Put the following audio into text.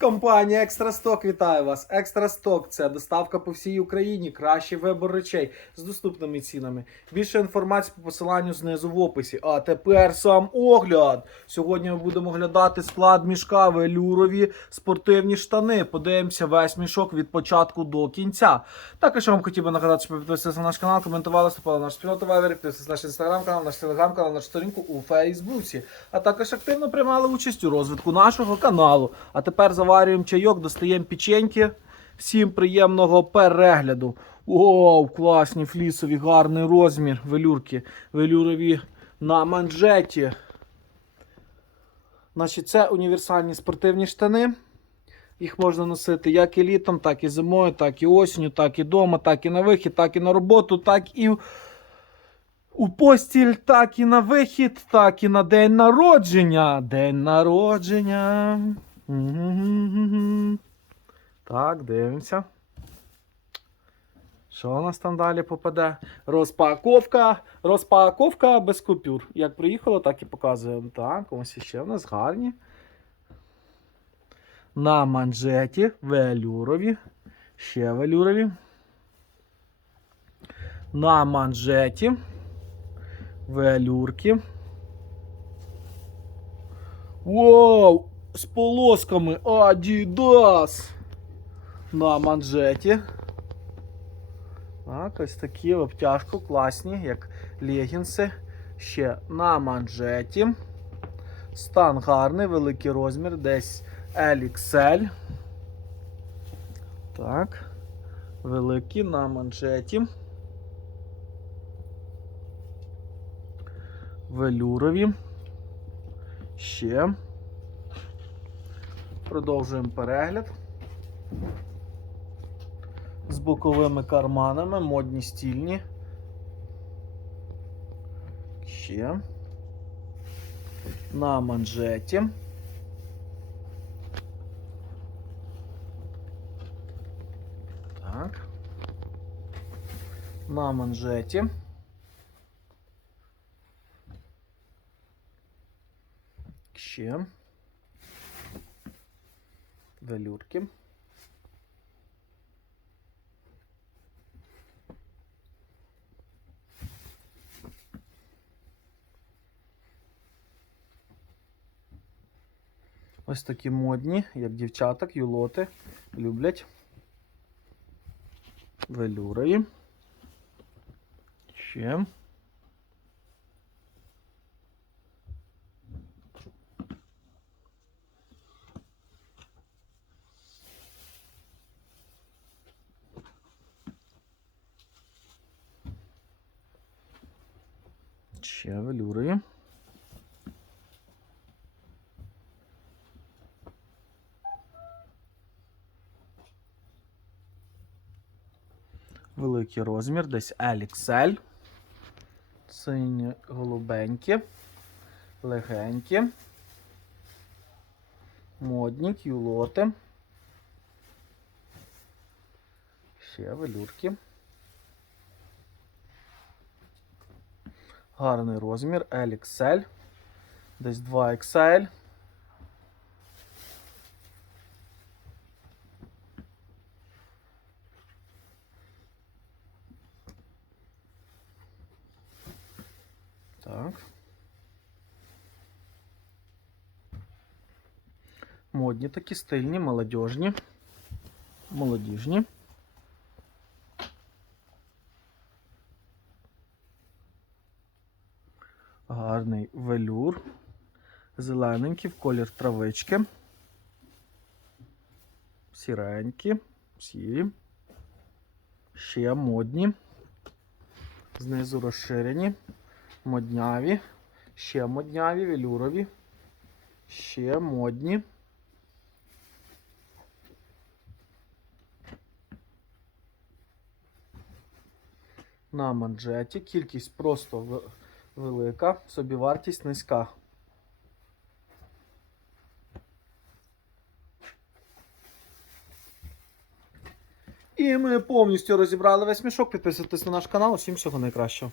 Компанія Екстрасток вітає вас. Екстрасток це доставка по всій Україні, кращий вибор речей з доступними цінами. Більше інформації по посиланню знизу в описі. А тепер сам огляд. Сьогодні ми будемо оглядати склад мішка велюрові спортивні штани. Подивимося весь мішок від початку до кінця. Також я вам хотів би нагадати, ви підписалися на наш канал, коментували, вступали на наш спільноту Вайвері, підписалися на наш інстаграм-канал, наш телеграм-канал, нашу сторінку у Фейсбуці. А також активно приймали участь у розвитку нашого каналу. А тепер заварюємо чайок, достаємо печеньки. Всім приємного перегляду. Оу, класні флісові, гарний розмір. Велюрки. Велюрові на манжеті. Значить, це універсальні спортивні штани. Їх можна носити як і літом, так і зимою, так і осінню, так і вдома, так і на вихід, так і на роботу, так і у постіль, так і на вихід, так і на день народження. День народження. Так, дивимося. Що у нас там далі попаде? Розпаковка. Розпаковка без купюр. Як приїхало, так і показуємо. Так, ось ще в нас гарні. На манжеті велюрові. Ще велюрові. На манжеті. Велюрки. Вау! З полосками Adidas! На манжеті. Так, ось такі в обтяжку класні, як легінси. Ще на манжеті. Стан гарний, великий розмір, десь LXL. Так. Великий на манжеті. Велюрові. Ще. Продовжуємо перегляд. З боковими карманами, модні стільні. Ще. На манжеті. Так. На манжеті. Ще. Велюрки. Ось такі модні, як дівчаток, юлоти люблять. Велюрові. Ще. Ще велюрові. Великий розмір, десь LXL. Сині голубенькі, легенькі. Модні кюлоти. Ще велюрки. Гарний розмір LXL. Десь 2XL. Так. Модні такі стильні, молодіжні. Молодіжні. Гарний велюр. Зелененький в колір травички. Сіренькі, сірі. Ще модні. Знизу розширені. Модняві. Ще модняві, велюрові. Ще модні. На манжеті. Кількість просто велика, собівартість низька. І ми повністю розібрали весь мішок. Підписуйтесь на наш канал. Усім всього найкращого.